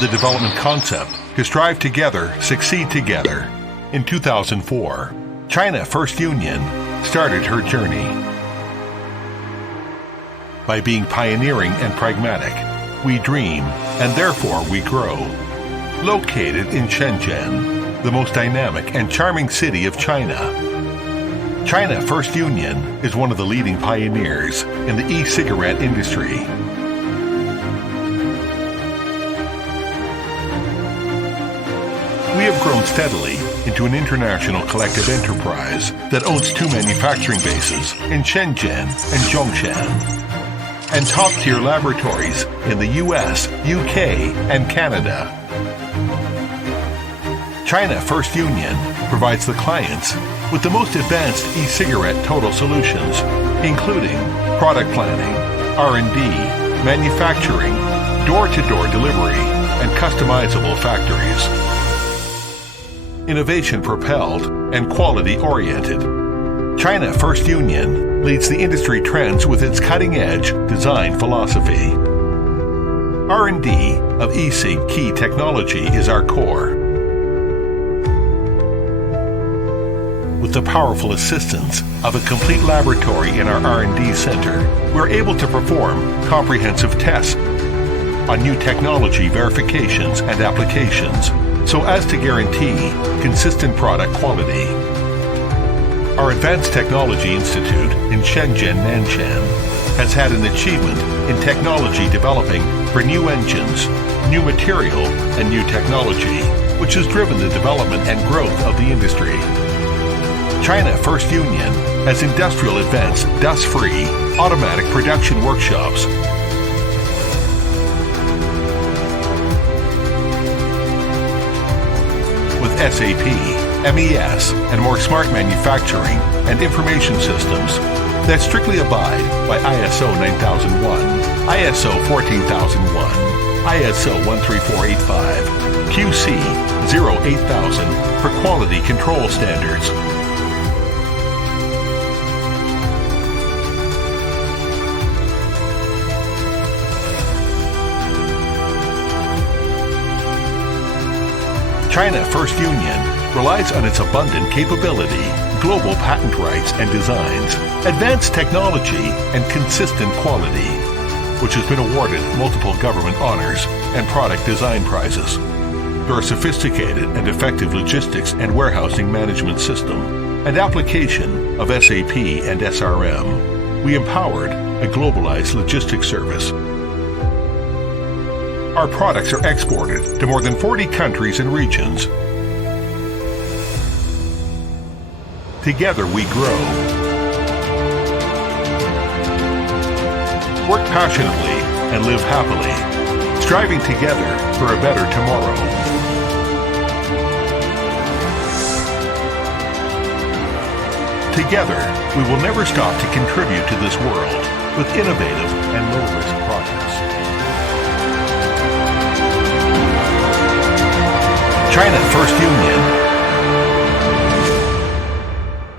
the development concept to strive together, succeed together. In 2004, China FirstUnion started her journey. By being pioneering and pragmatic, we dream and therefore we grow. Located in Shenzhen, the most dynamic and charming city of China, China FirstUnion is one of the leading pioneers in the e-cigarette industry. We have grown steadily into an international collective enterprise that owns 2 manufacturing bases in Shenzhen and Zhongshan, and top-tier laboratories in the US, UK, and Canada. China FirstUnion provides the clients with the most advanced e-cigarette total solutions, including product planning, R&D, manufacturing, door-to-door delivery, and customizable factories. Innovation-propelled and quality-oriented, China FirstUnion leads the industry trends with its cutting-edge design philosophy. R&D of e-cig key technology is our core. With the powerful assistance of a complete laboratory in our R&D center, we're able to perform comprehensive tests on new technology verifications and applications so as to guarantee consistent product quality. Our Advanced Technology Institute in Shenzhen, Nanshan, has had an achievement in technology developing for new engines, new material, and new technology, which has driven the development and growth of the industry. China FirstUnion has industrial advanced dust-free automatic production workshops. With SAP, MES, and more smart manufacturing and information systems that strictly abide by ISO 9001, ISO 14001, ISO 13485, QC 08000 for quality control standards. China FirstUnion relies on its abundant capability, global patent rights and designs, advanced technology, and consistent quality, which has been awarded multiple government honors and product design prizes. Through our sophisticated and effective logistics and warehousing management system and application of SAP and SRM, we empowered a globalized logistics service. Our products are exported to more than 40 countries and regions. Together we grow. Work passionately and live happily, striving together for a better tomorrow. Together, we will never stop to contribute to this world with innovative and low-risk products. China FirstUnion